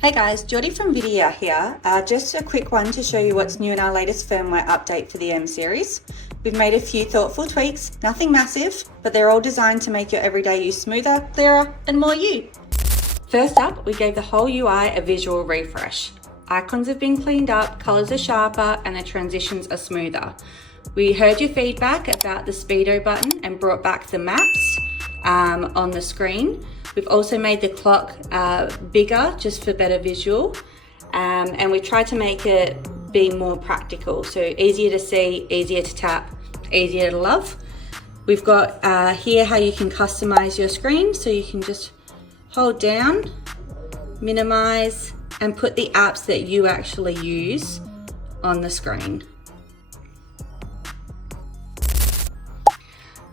Hey guys, Geordie from Vhedia here. Just a quick one to show you what's new in our latest firmware update for the M series. We've made a few thoughtful tweaks, nothing massive, but they're all designed to make your everyday use smoother, clearer, and more you. First up, we gave the whole UI a visual refresh. Icons have been cleaned up, colors are sharper, and the transitions are smoother. We heard your feedback about the speedo button and brought back the maps on the screen. We've also made the clock bigger just for better visual, and we tried to make it be more practical, so easier to see, easier to tap, easier to love. We've got here how you can customize your screen, so you can just hold down, minimize, and put the apps that you actually use on the screen.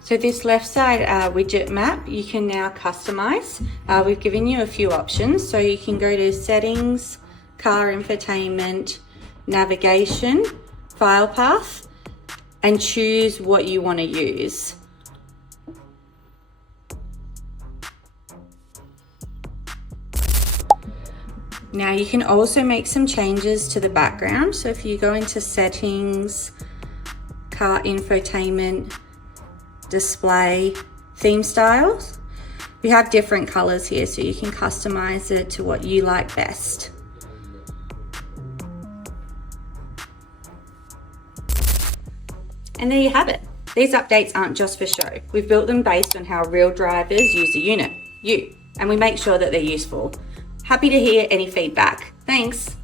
So this left side widget map, you can now customize. We've given you a few options. So you can go to settings, car infotainment, navigation, file path, and choose what you want to use. Now you can also make some changes to the background. So if you go into settings, car infotainment, display, theme styles, we have different colors here, so you can customize it to what you like best. And there you have it. These updates aren't just for show. We've built them based on how real drivers use the unit, you, and we make sure that they're useful. Happy to hear any feedback. Thanks.